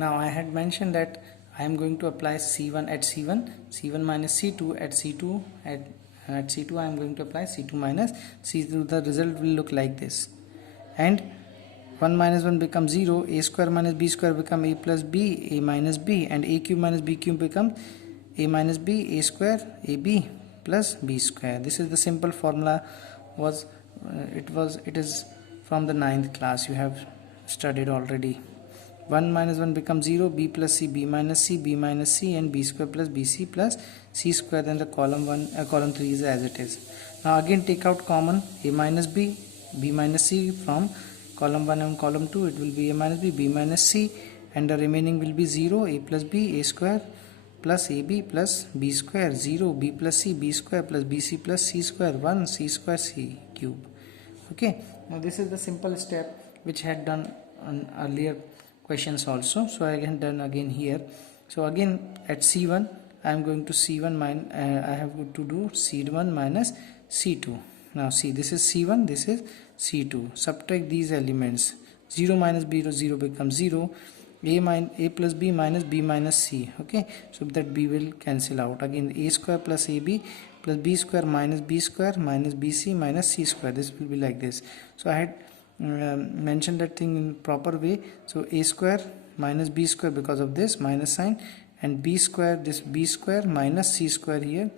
Now I had mentioned that I am going to apply C1 at C1, C1 minus C2 at C2, at C2 I am going to apply C2 minus C2. The result will look like this, and 1 minus 1 becomes 0, a square minus b square become a plus b, a minus b, and a cube minus b cube becomes a minus b, a square, ab plus b square. This is the simple formula. It is from the 9th class, you have studied already. 1 minus 1 becomes 0, b plus c, b minus c, b minus c, and b square plus bc plus c square. Then the column 3 is as it is. Now again take out common a minus b, b minus c from column 1 and column 2. It will be a minus b, b minus c, and the remaining will be 0, a plus b, a square plus ab plus b square, 0, b plus c, b square plus bc plus c square, 1, c square, c cube. Okay, now this is the simple step which had done on earlier questions also. So I can done again here. So again at C1 I am going to C1 minus I have to do C1 minus C2. Now see, this is C1, this is C2. Subtract these elements. 0 minus b 0 becomes 0. A plus b minus b minus c. Okay, so that b will cancel out. Again a square plus ab plus b square minus bc minus c square. This will be like this. So I had mentioned that thing in proper way. So a square minus b square, because of this minus sign, and b square, this b square minus c square here,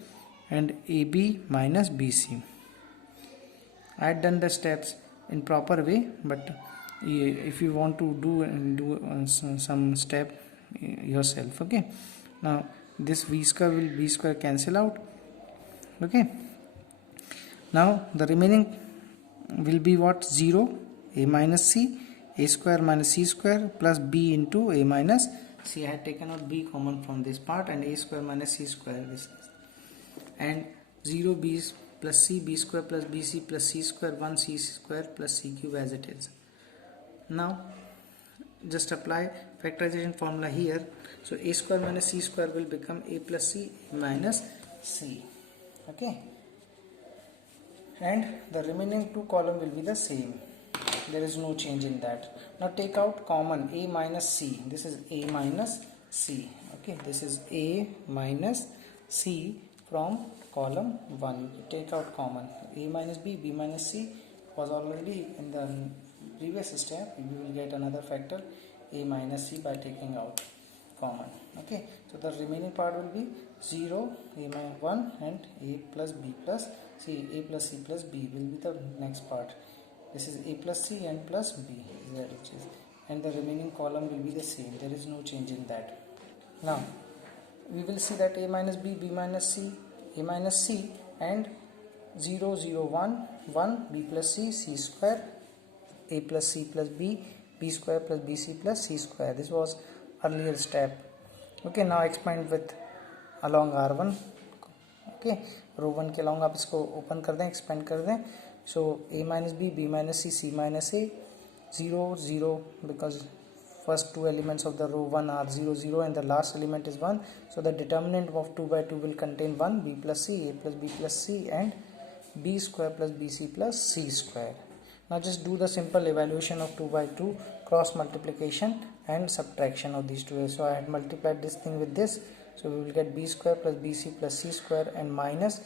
and ab minus bc. I had done the steps in proper way, but if you want to do some step yourself. Okay, now this b square cancel out. Okay, now the remaining will be what? 0, a minus c, a square minus c square plus b into a minus c. I had taken out b common from this part, and a square minus c square, this is, and 0 b plus c, b square plus bc plus c square, 1 c square plus c cube as it is. Now just apply factorization formula here. So a square minus c square will become a plus c minus c. Okay, and the remaining two column will be the same. There is no change in that. Now take out common a minus c. This is a minus c. Okay, this is a minus c from column 1. You take out common. A minus b, b minus c was already in the previous step. We will get another factor a minus c by taking out common. Okay, so the remaining part will be 0, a minus 1, and a plus b plus c. A plus c plus b will be the next part. This is a plus c and plus b, and the remaining column will be the same. There is no change in that. Now we will see that a minus b, b minus c, a minus c, and 0, 0, 1, 1, b plus c, c square, a plus c plus b, b square plus bc plus c square. This was earlier step. Okay, now expand with along R1. Okay, रो 1 के along आप इसको open कर दें, expand कर दें. So a minus b, b minus c, c minus a, 0, 0, because first two elements of the row 1 are 0, 0, and the last element is 1. So the determinant of 2 by 2 will contain 1, b plus c, a plus b plus c, and b square plus bc plus c square. Now just do the simple evaluation of 2 by 2, cross multiplication and subtraction of these two. So I had multiplied this thing with this. So we will get b square plus bc plus c square and minus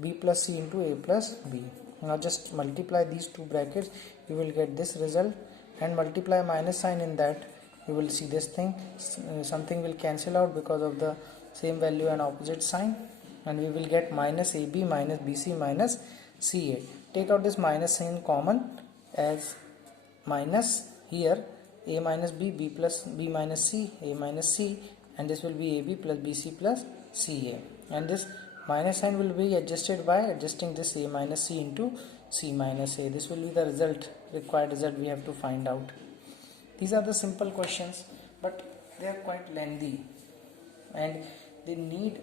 b plus c into a plus b. Now just multiply these two brackets, you will get this result, and multiply minus sign in that, you will see this thing. Something will cancel out because of the same value and opposite sign, and we will get minus ab minus bc minus ca. Take out this minus sign common as minus here, a minus b, b plus b minus c, a minus c, and this will be ab plus bc plus ca, and this minus sign will be adjusted by adjusting this a minus c into c minus a. This will be the result, required result we have to find out. These are the simple questions, but they are quite lengthy and they need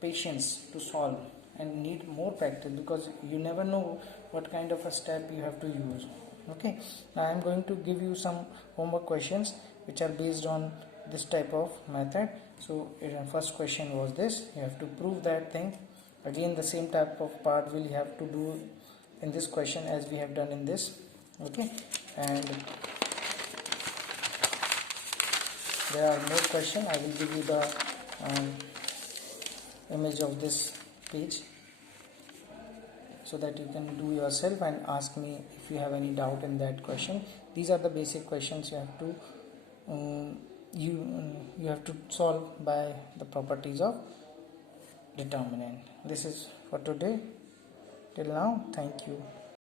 patience to solve and need more practice, because you never know what kind of a step you have to use. Okay, now I am going to give you some homework questions which are based on this type of method. So first question was this, you have to prove that thing. Again the same type of part we'll have to do in this question as we have done in this. Okay, and there are more questions. I will give you the image of this page so that you can do yourself and ask me if you have any doubt in that question. These are the basic questions you have to you have to solve by the properties of determinant. This is for today. Till now, thank you.